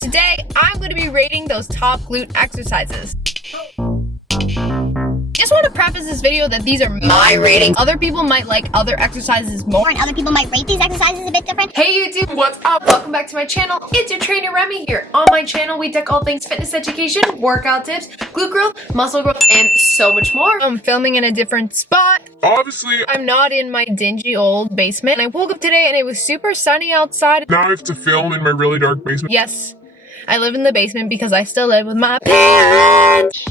Today, I'm going to be rating those top glute exercises. Just want to preface this video that these are my ratings. Other people might like other exercises more, and other people might rate these exercises a bit different. Hey YouTube, what's up? Welcome back to my channel. It's your trainer Remy here. On my channel, we take all things fitness education, workout tips, glute growth, muscle growth, and so much more. I'm filming in a different spot. Obviously, I'm not in my dingy old basement. I woke up today and it was super sunny outside. now I have to film in my really dark basement. Yes, I live in the basement because I still live with my parents.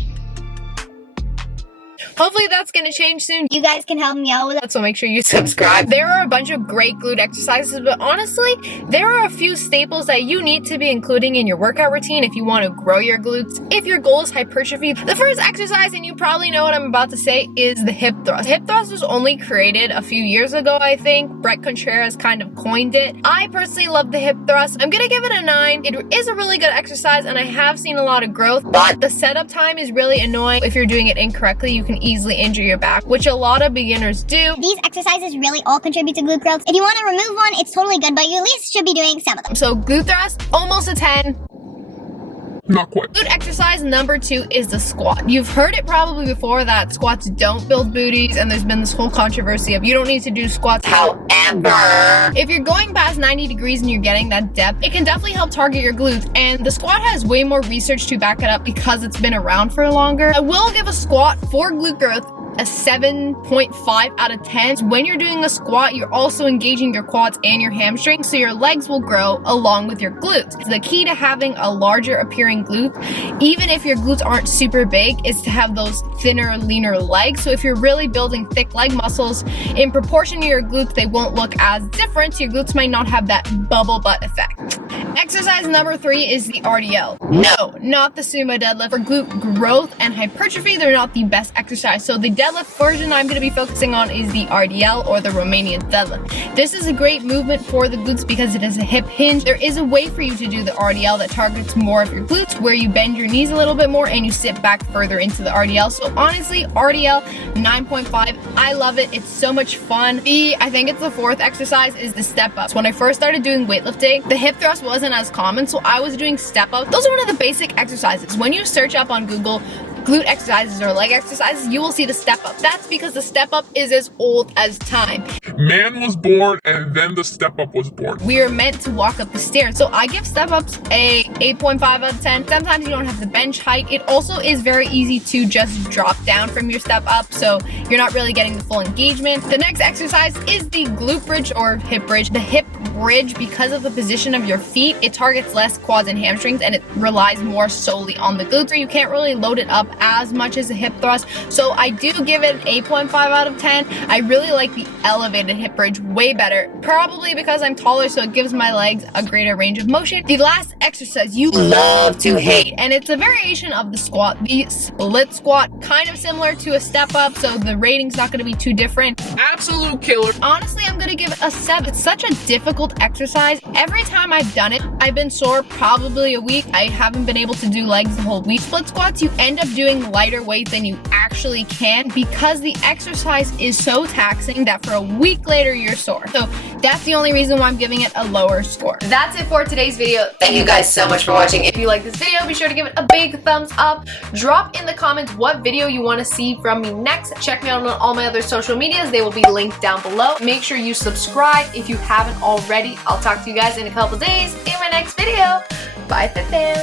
Hopefully that's gonna change soon. You guys can help me out with that. So make sure you subscribe. There are a bunch of great glute exercises, but honestly, there are a few staples that you need to be including in your workout routine if you want to grow your glutes. If your goal is hypertrophy, the first exercise, and you probably know what I'm about to say, is the hip thrust. Hip thrust was only created a few years ago, I think. Brett Contreras kind of coined it. I personally love the hip thrust. I'm gonna give it a 9. It is a really good exercise, and I have seen a lot of growth, but the setup time is really annoying. If you're doing it incorrectly, you can easily injure your back, which a lot of beginners do. These exercises really all contribute to glute growth. If you want to remove one, it's totally good, but you at least should be doing some of them. So glute thrust, almost a 10. Not quite. Glute exercise number 2 is the squat. You've heard it probably before that squats don't build booties, and there's been this whole controversy of you don't need to do squats. However, if you're going past 90 degrees and you're getting that depth, it can definitely help target your glutes, and the squat has way more research to back it up because it's been around for longer. I will give a squat for glute growth a 7.5 out of 10. When you're doing a squat, you're also engaging your quads and your hamstrings, so your legs will grow along with your glutes. The key to having a larger appearing glute, even if your glutes aren't super big, is to have those thinner, leaner legs. So if you're really building thick leg muscles, in proportion to your glutes, they won't look as different. So your glutes might not have that bubble butt effect. Exercise number 3 is the RDL. No, not the sumo deadlift. For glute growth and hypertrophy, they're not the best exercise. So the deadlift version I'm going to be focusing on is the RDL, or the Romanian deadlift. This is a great movement for the glutes because it is a hip hinge. There is a way for you to do the RDL that targets more of your glutes, where you bend your knees a little bit more and you sit back further into the RDL. So honestly, RDL 9.5. I love it. It's so much fun. I think it's the 4th exercise, is the step ups. When I first started doing weightlifting, the hip thrust wasn't as common, so I was doing step ups. Those are one of the basic exercises. When you search up on Google glute exercises or leg exercises, you will see the step up. That's because the step up is as old as time. Man was born and then the step up was born. We are meant to walk up the stairs. So I give step ups a 8.5 out of 10. Sometimes you don't have the bench height. It also is very easy to just drop down from your step up, so you're not really getting the full engagement. The next exercise is the glute bridge or hip bridge. The hip bridge, because of the position of your feet, it targets less quads and hamstrings, and it relies more solely on the glutes. So you can't really load it up as much as a hip thrust. So I do give it an 8.5 out of 10. I really like the elevated hip bridge way better, probably because I'm taller, so it gives my legs a greater range of motion. The last exercise you love to hate, and it's a variation of the squat, the split squat, kind of similar to a step up, so the rating's not going to be too different. Absolute killer. Honestly, I'm going to give it a 7. It's such a difficult exercise. Every time I've done it, I've been sore probably a week. I haven't been able to do legs the whole week. Split squats, you end up doing lighter weight than you actually can because the exercise is so taxing that for a week later you're sore. So that's the only reason why I'm giving it a lower score. That's it for today's video. Thank you guys so much for watching. If you like this video, be sure to give it a big thumbs up. Drop in the comments what video you want to see from me next. Check me out on all my other social medias. They will be linked down below. Make sure you subscribe if you haven't already. I'll talk to you guys in a couple days in my next video. Bye, fam.